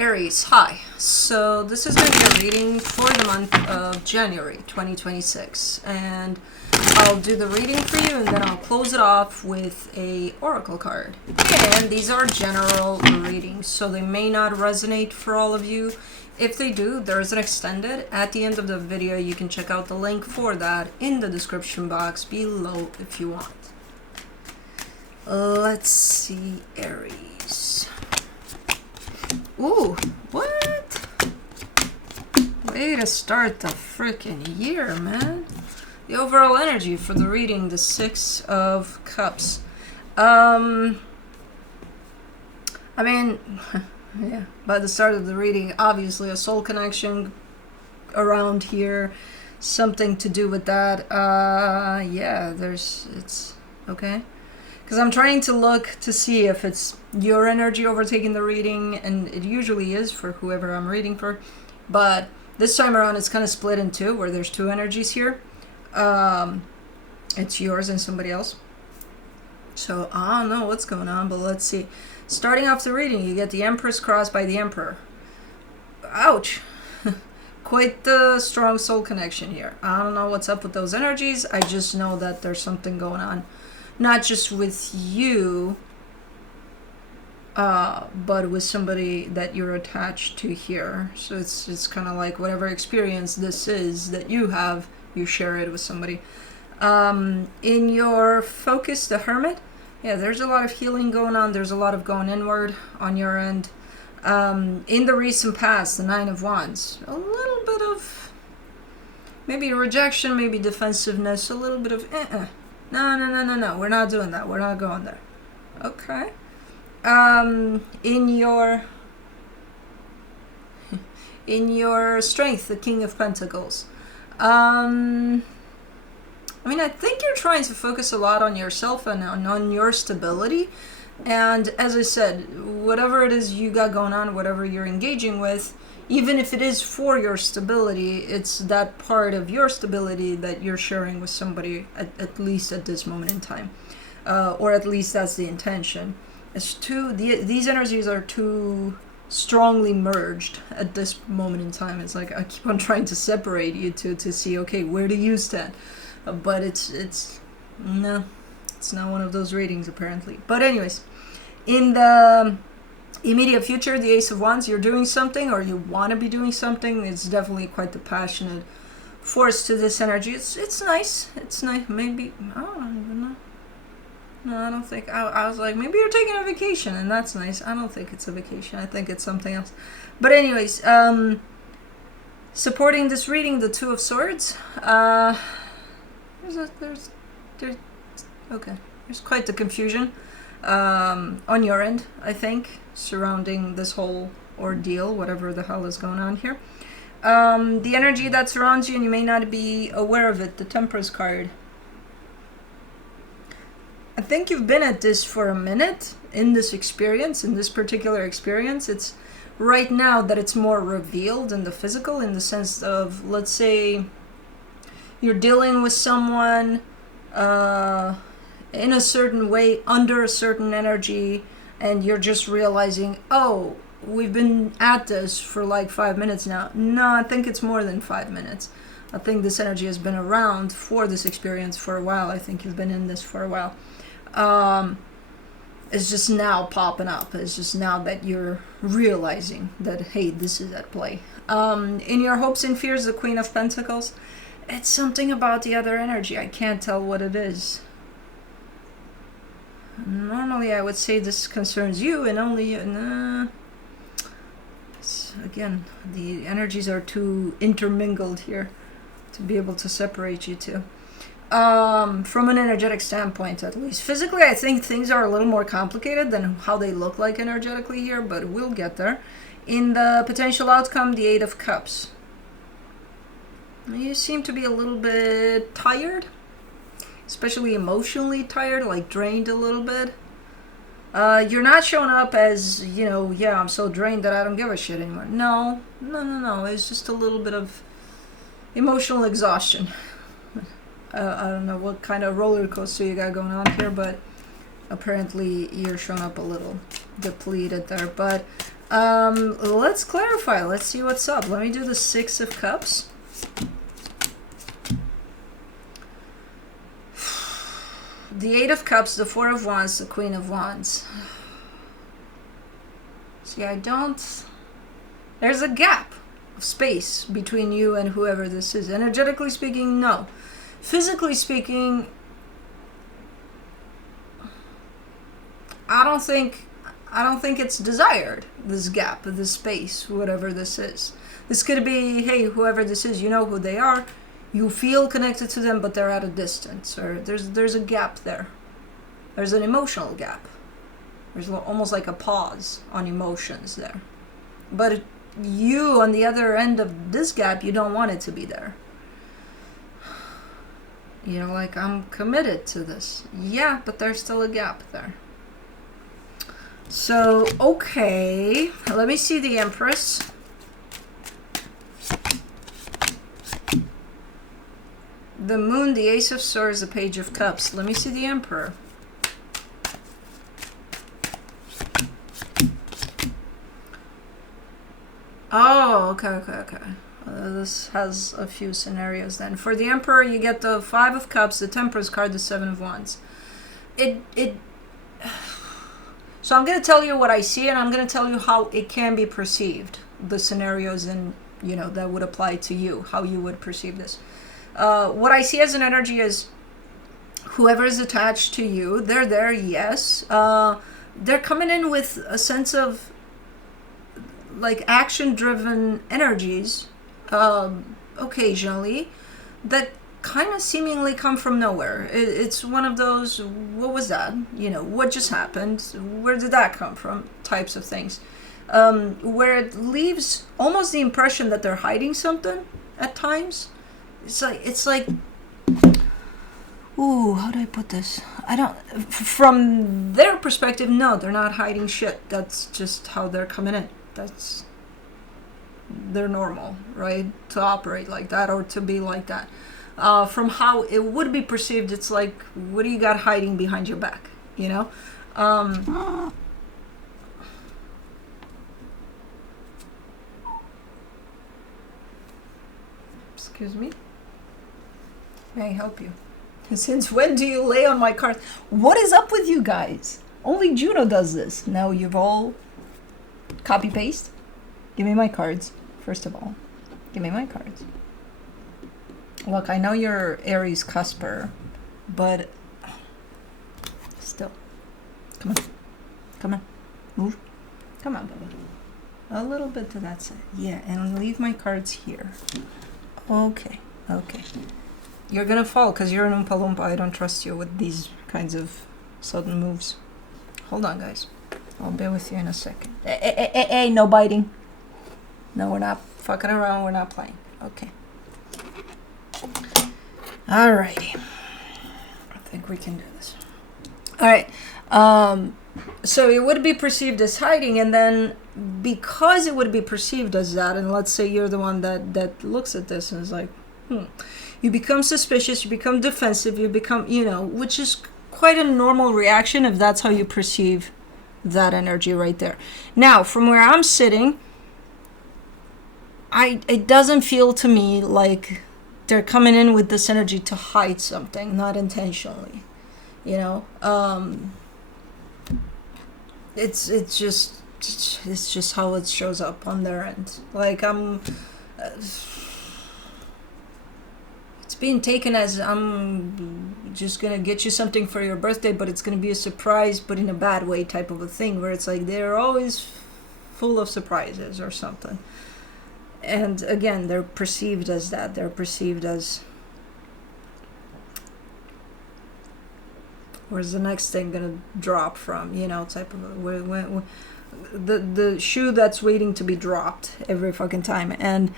Aries, hi. So this is going to be a reading for the month of January 2026, and I'll do the reading for you and then I'll close it off with a oracle card. And these are general readings, so they may not resonate for all of you. If they do, there's an extended at the end of the video. You can check out the link for that in the description box below if you want. Let's see, Aries. Ooh, what? Way to start the freaking year, man. The overall energy for the reading, the Six of Cups. I mean, yeah, by the start of the reading, obviously a soul connection around here, something to do with that. Yeah, it's okay. Because I'm trying to look to see if it's your energy overtaking the reading, and it usually is for whoever I'm reading for. But this time around, it's kind of split in two, where there's two energies here. It's yours and somebody else. So I don't know what's going on, but let's see. Starting off the reading, you get the Empress crossed by the Emperor. Ouch. Quite the strong soul connection here. I don't know what's up with those energies. I just know that there's something going on. Not just with you, but with somebody that you're attached to here. So it's kind of like whatever experience this is that you have, you share it with somebody. In your focus, the Hermit, yeah, there's a lot of healing going on. There's a lot of going inward on your end. In the recent past, the Nine of Wands, a little bit of maybe rejection, maybe defensiveness, a little bit of No, we're not doing that. We're not going there. Okay. In your strength, the King of Pentacles. I mean, I think you're trying to focus a lot on yourself and on your stability. And as I said, whatever it is you got going on, whatever you're engaging with, even if it is for your stability, it's that part of your stability that you're sharing with somebody, at least at this moment in time. Or at least that's the intention. These energies are too strongly merged at this moment in time. It's like I keep on trying to separate you to see, okay, where do you stand? But no, it's not one of those readings apparently. But anyways, in the immediate future, the Ace of Wands, you're doing something or you want to be doing something. It's definitely quite the passionate force to this energy. It's nice. It's nice. Maybe, I don't even know. No, I don't think. I was like, maybe you're taking a vacation, and that's nice. I don't think it's a vacation. I think it's something else. But anyways, supporting this reading, the Two of Swords. There's quite the confusion on your end, I think, surrounding this whole ordeal, whatever the hell is going on here. The energy that surrounds you, and you may not be aware of it, the Temperance card. I think you've been at this for a minute in this experience, in this particular experience. It's right now that it's more revealed in the physical, in the sense of, let's say, you're dealing with someone in a certain way, under a certain energy, and you're just realizing, oh, we've been at this for like 5 minutes now. No, I think it's more than 5 minutes. I think this energy has been around for this experience for a while. I think you've been in this for a while. It's just now popping up. It's just now that you're realizing that, hey, this is at play. In your hopes and fears, the Queen of Pentacles, it's something about the other energy. I can't tell what it is. Normally, I would say this concerns you and only you. Nah. Again, the energies are too intermingled here to be able to separate you two. From an energetic standpoint, at least. Physically, I think things are a little more complicated than how they look like energetically here, but we'll get there. In the potential outcome, the Eight of Cups. You seem to be a little bit tired, especially emotionally tired, like drained a little bit. You're not showing up as, yeah, I'm so drained that I don't give a shit anymore. No. It's just a little bit of emotional exhaustion. I don't know what kind of roller coaster you got going on here, but apparently you're showing up a little depleted there. But Let's clarify. Let's see what's up. Let me do the Six of Cups. The Eight of Cups, the Four of Wands, the Queen of Wands. See, there's a gap of space between you and whoever this is. Energetically speaking, no. Physically speaking, I don't think it's desired, this gap, this space, whatever this is. This could be, hey, whoever this is, you know who they are. You feel connected to them, but they're at a distance, or there's a gap there. There's an emotional gap. There's almost like a pause on emotions there. But you, on the other end of this gap, you don't want it to be there. You know, like, I'm committed to this. Yeah, but there's still a gap there. So, okay, let me see the Empress. The Moon, the Ace of Swords, the Page of Cups. Let me see the Emperor. Oh, okay. This has a few scenarios then. For the Emperor, you get the Five of Cups, the Temperance card, the Seven of Wands. So I'm going to tell you what I see, and I'm going to tell you how it can be perceived. The scenarios and, you know, that would apply to you, how you would perceive this. What I see as an energy is whoever is attached to you, they're there, yes. They're coming in with a sense of like action-driven energies occasionally that kind of seemingly come from nowhere. It's one of those, what was that? You know, what just happened? Where did that come from? Types of things. Where it leaves almost the impression that they're hiding something at times. It's like, ooh, how do I put this? From their perspective, no, they're not hiding shit. That's just how they're coming in. They're normal, right? To operate like that or to be like that. From how it would be perceived, it's like, what do you got hiding behind your back? You know? Excuse me? May I help you? Since when do you lay on my cards? What is up with you guys? Only Juno does this. Now you've all copy paste. Give me my cards, first of all. Give me my cards. Look, I know you're Aries cusper, but still. Come on. Come on. Move. Come on, Bubba. A little bit to that side. Yeah, and leave my cards here. Okay. You're gonna fall because you're an Oompa Loompa. I don't trust you with these kinds of sudden moves. Hold on, guys. I'll be with you in a second. Hey, no biting. No, we're not fucking around. We're not playing. Okay. Alrighty. I think we can do this. Alright. So it would be perceived as hiding, and then because it would be perceived as that, and let's say you're the one that looks at this and is like, you become suspicious, you become defensive, you become, you know, which is quite a normal reaction if that's how you perceive that energy right there. Now, from where I'm sitting, it doesn't feel to me like they're coming in with this energy to hide something, not intentionally, you know. It's just how it shows up on their end. Like it's being taken as I'm just gonna get you something for your birthday, but it's gonna be a surprise, but in a bad way type of a thing, where it's like they're always full of surprises or something. And again, they're perceived as that. They're perceived as, where's the next thing gonna drop from? You know, type of the shoe that's waiting to be dropped every fucking time. And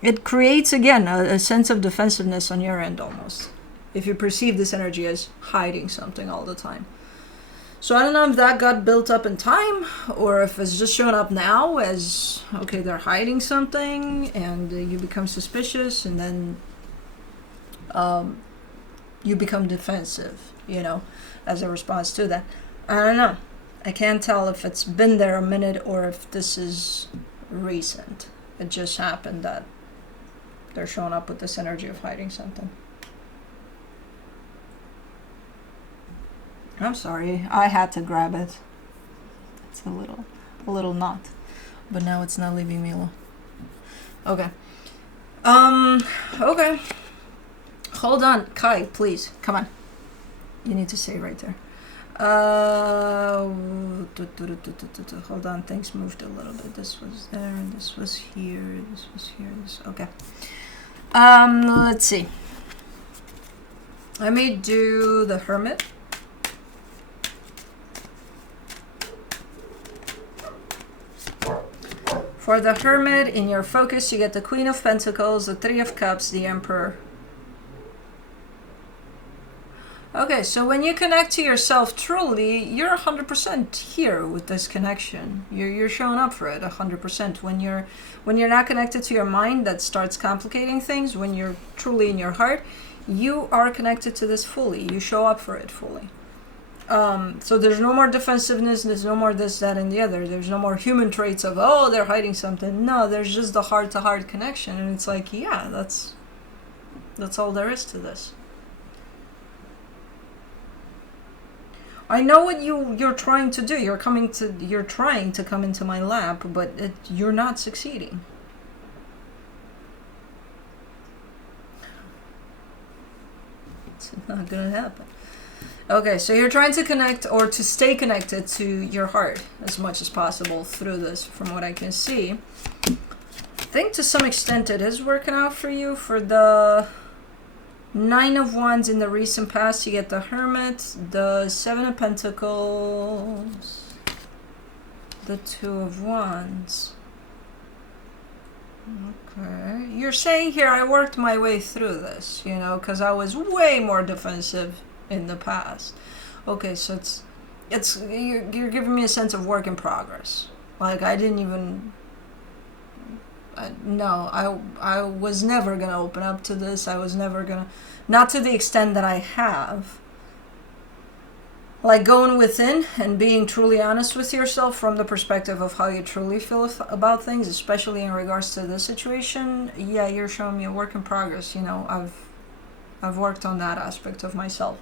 it creates, again, a sense of defensiveness on your end almost, if you perceive this energy as hiding something all the time. So I don't know if that got built up in time, or if it's just showing up now as, okay, they're hiding something, and you become suspicious, and then you become defensive, you know, as a response to that. I don't know. I can't tell if it's been there a minute or if this is recent. It just happened that they're showing up with this energy of hiding something. I'm sorry, I had to grab it. It's a little knot, but now it's not leaving me alone. Okay. Okay. Hold on, Kai, please, come on. You need to say right there. Hold on, things moved a little bit. This was there, this was here, this was here, this, okay. Let's see. I may do the Hermit. For the Hermit, in your focus, you get the Queen of Pentacles, the Three of Cups, the Emperor. Okay, so when you connect to yourself truly, you're 100% here with this connection. You're showing up for it 100%. When you're not connected to your mind, that starts complicating things. When you're truly in your heart, you are connected to this fully. You show up for it fully. So there's no more defensiveness, there's no more this, that, and the other. There's no more human traits of, oh, they're hiding something. No, there's just the heart-to-heart connection. And it's like, yeah, that's all there is to this. I know what you're trying to do. You're trying to come into my lap, but you're not succeeding. It's not gonna happen. Okay, so you're trying to connect or to stay connected to your heart as much as possible through this, from what I can see. I think to some extent it is working out for you. For the Nine of Wands in the recent past, you get the Hermit, the Seven of Pentacles, the Two of Wands. Okay, you're saying here, I worked my way through this, you know, because I was way more defensive in the past. Okay, so you're giving me a sense of work in progress. Like I didn't even I was never gonna open up to this. I was never gonna, not to the extent that I have. Like going within and being truly honest with yourself from the perspective of how you truly feel about things, especially in regards to this situation. Yeah, you're showing me a work in progress. You know, I've worked on that aspect of myself.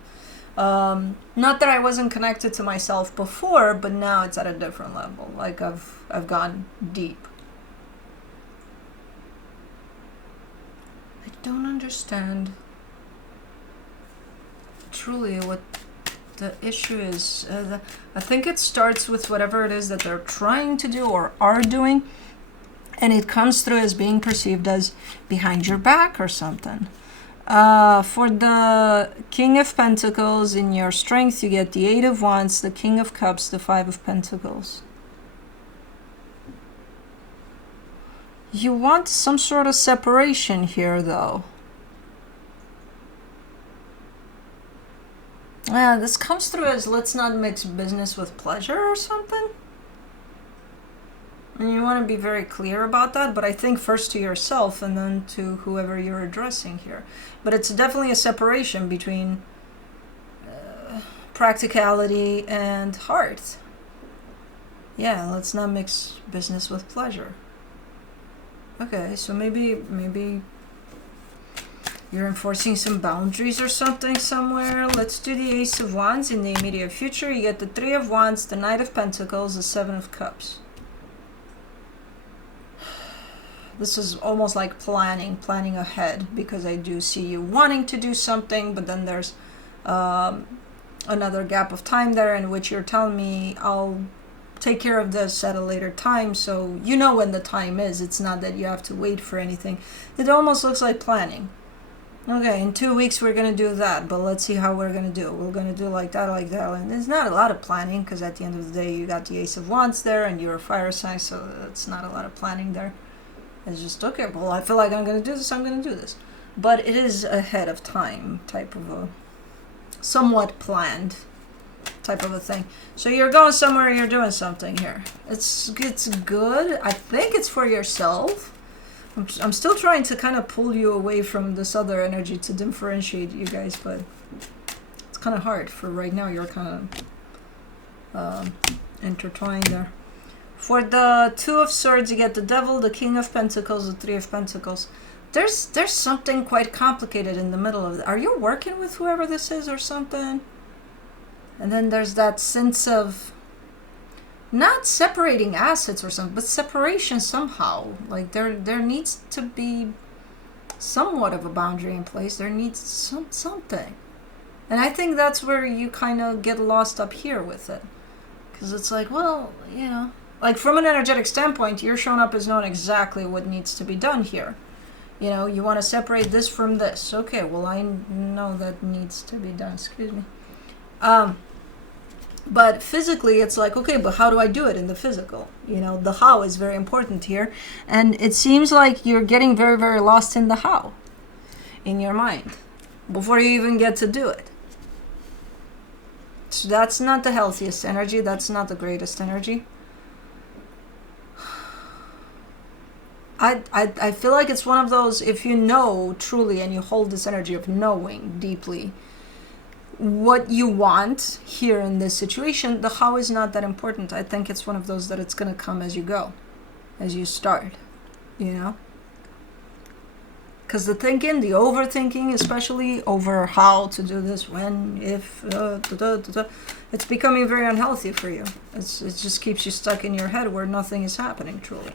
Not that I wasn't connected to myself before, but now it's at a different level. Like I've gone deep. I don't understand truly what the issue is. I think it starts with whatever it is that they're trying to do or are doing, and it comes through as being perceived as behind your back or something. For the King of Pentacles, in your strength, you get the Eight of Wands, the King of Cups, the Five of Pentacles. You want some sort of separation here, though. Yeah, this comes through as let's not mix business with pleasure or something. And you want to be very clear about that, but I think first to yourself and then to whoever you're addressing here. But it's definitely a separation between practicality and heart. Yeah, let's not mix business with pleasure. Okay, so maybe you're enforcing some boundaries or something somewhere. Let's do the Ace of Wands in the immediate future. You get the Three of Wands, the Knight of Pentacles, the Seven of Cups. This is almost like planning ahead, because I do see you wanting to do something, but then there's another gap of time there in which you're telling me I'll take care of this at a later time, so you know when the time is. It's not that you have to wait for anything. It almost looks like planning. Okay, in 2 weeks we're going to do that, but let's see how we're going to do it. We're going to do like that. And there's not a lot of planning, because at the end of the day you got the Ace of Wands there, and you're a fire sign, so it's not a lot of planning there. It's just, okay, well, I feel like I'm going to do this, I'm going to do this. But it is ahead of time type of a, somewhat planned type of a thing. So you're going somewhere, you're doing something here. It's good. I think it's for yourself. I'm still trying to kind of pull you away from this other energy to differentiate you guys, but it's kind of hard for right now. You're kind of intertwined there. For the Two of Swords, you get the Devil, the King of Pentacles, the Three of Pentacles. There's something quite complicated in the middle of it. Are you working with whoever this is or something? And then there's that sense of not separating assets or something, but separation somehow. Like there needs to be somewhat of a boundary in place. There needs something. And I think that's where you kind of get lost up here with it. Because it's like, well, you know, like from an energetic standpoint, you're showing up as knowing exactly what needs to be done here. You know, you want to separate this from this. Okay, well, I know that needs to be done. Excuse me. But physically, it's like, okay, but how do I do it in the physical? You know, the how is very important here. And it seems like you're getting very, very lost in the how in your mind before you even get to do it. So that's not the healthiest energy. That's not the greatest energy. I feel like it's one of those, if you know truly and you hold this energy of knowing deeply what you want here in this situation, the how is not that important. I think it's one of those that it's going to come as you go, as you start, you know? Because the thinking, the overthinking, especially over how to do this, when, if, it's becoming very unhealthy for you. It just keeps you stuck in your head where nothing is happening truly.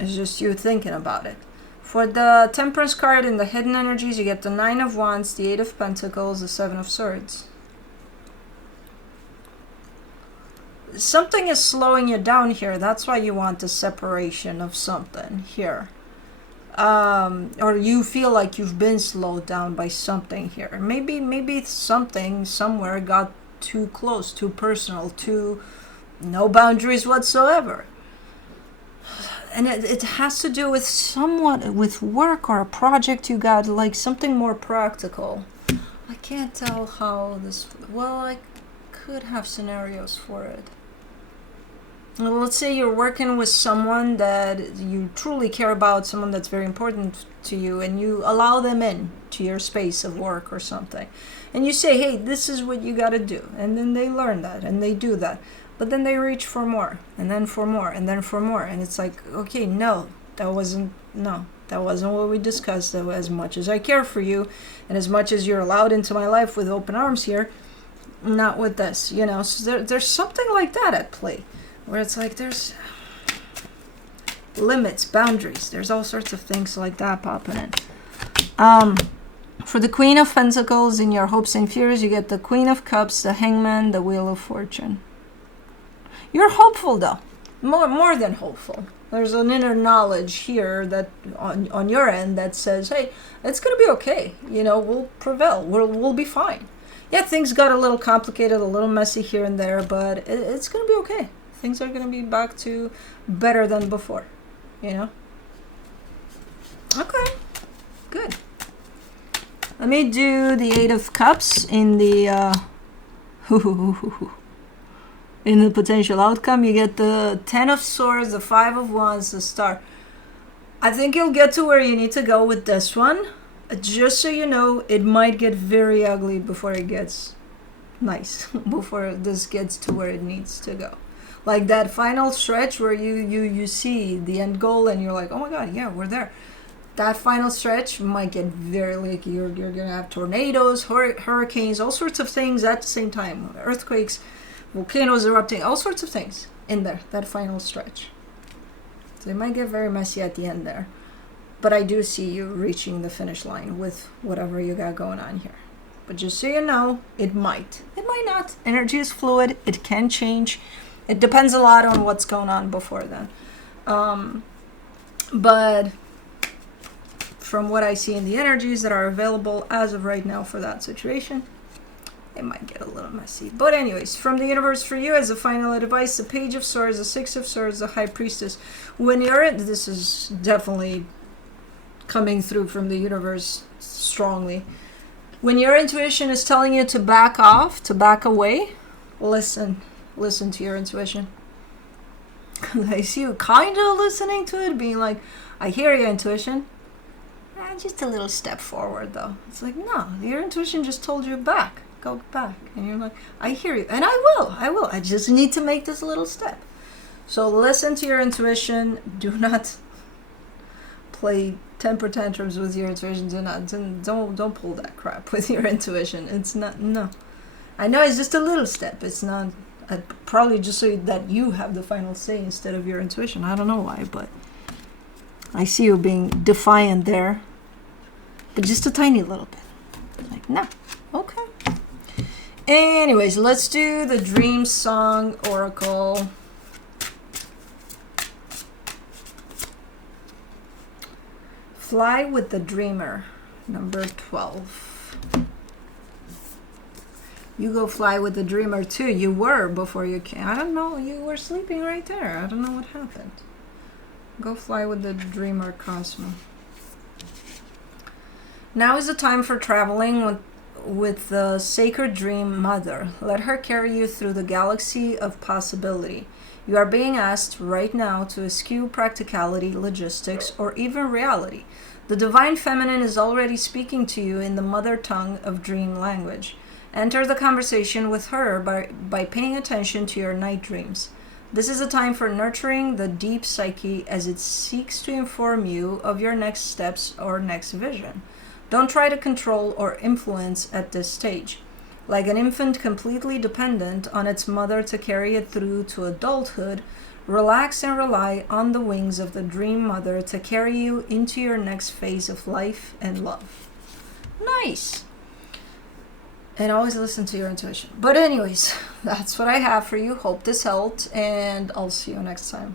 It's just you thinking about it. For the Temperance card in the hidden energies, you get the Nine of Wands, the Eight of Pentacles, the Seven of Swords. Something is slowing you down here. That's why you want the separation of something here. Or you feel like you've been slowed down by something here. Maybe something somewhere got too close, too personal, too no boundaries whatsoever. And it has to do with somewhat with work or a project you got, like something more practical. I can't tell how this, well, I could have scenarios for it. Well, let's say you're working with someone that you truly care about, someone that's very important to you, and you allow them in to your space of work or something. And you say, hey, this is what you got to do. And then they learn that and they do that. But then they reach for more, and then for more, and then for more. And it's like, okay, that wasn't what we discussed. That as much as I care for you, and as much as you're allowed into my life with open arms here, not with this, you know. So there's something like that at play, where it's like there's limits, boundaries. There's all sorts of things like that popping in. For the Queen of Pentacles, in your hopes and fears, you get the Queen of Cups, the Hangman, the Wheel of Fortune. You're hopeful though, more than hopeful. There's an inner knowledge here that on your end that says, hey, it's gonna be okay. You know, we'll prevail. We'll be fine. Yeah, things got a little complicated, a little messy here and there, but it's gonna be okay. Things are gonna be back to better than before. You know. Okay, good. Let me do the Eight of Cups in the. In the potential outcome, you get the Ten of Swords, the Five of Wands, the Star. I think you'll get to where you need to go with this one. Just so you know, it might get very ugly before it gets nice. Before this gets to where it needs to go. Like that final stretch where you see the end goal and you're like, oh my god, yeah, we're there. That final stretch might get very, like, you're going to have tornadoes, hurricanes, all sorts of things at the same time. Earthquakes, volcanoes erupting, all sorts of things in there, that final stretch. So it might get very messy at the end there. But I do see you reaching the finish line with whatever you got going on here. But just so you know, it might. It might not. Energy is fluid. It can change. It depends a lot on what's going on before then. But from what I see in the energies that are available as of right now for that situation, it might get a little messy. But anyways, from the universe for you as a final advice, the Page of Swords, the Six of Swords, the High Priestess. When you're in, this is definitely coming through from the universe strongly. When your intuition is telling you to back off, to back away, listen to your intuition. I see you kind of listening to it, being like, I hear your intuition. Just a little step forward though. It's like, no, your intuition just told you back. go back. And you're like, I hear you. And I will. I just need to make this little step. So listen to your intuition. Do not play temper tantrums with your intuition. Don't pull that crap with your intuition. It's not, no. I know it's just a little step. It's not, probably just so that you have the final say instead of your intuition. I don't know why, but I see you being defiant there. But just a tiny little bit. Like, no. Okay. Anyways, let's do the Dream Song Oracle. Fly with the Dreamer, number 12. You go fly with the Dreamer too. You were before you came. I don't know. You were sleeping right there. I don't know what happened. Go fly with the Dreamer, Cosmo. Now is the time for traveling with the Sacred Dream Mother. Let her carry you through the galaxy of possibility. You are being asked right now to eschew practicality, logistics, or even reality. The Divine Feminine is already speaking to you in the mother tongue of dream language. Enter the conversation with her by paying attention to your night dreams. This is a time for nurturing the deep psyche as it seeks to inform you of your next steps or next vision. Don't try to control or influence at this stage. Like an infant completely dependent on its mother to carry it through to adulthood, relax and rely on the wings of the Dream Mother to carry you into your next phase of life and love. Nice! And always listen to your intuition. But anyways, that's what I have for you. Hope this helped, and I'll see you next time.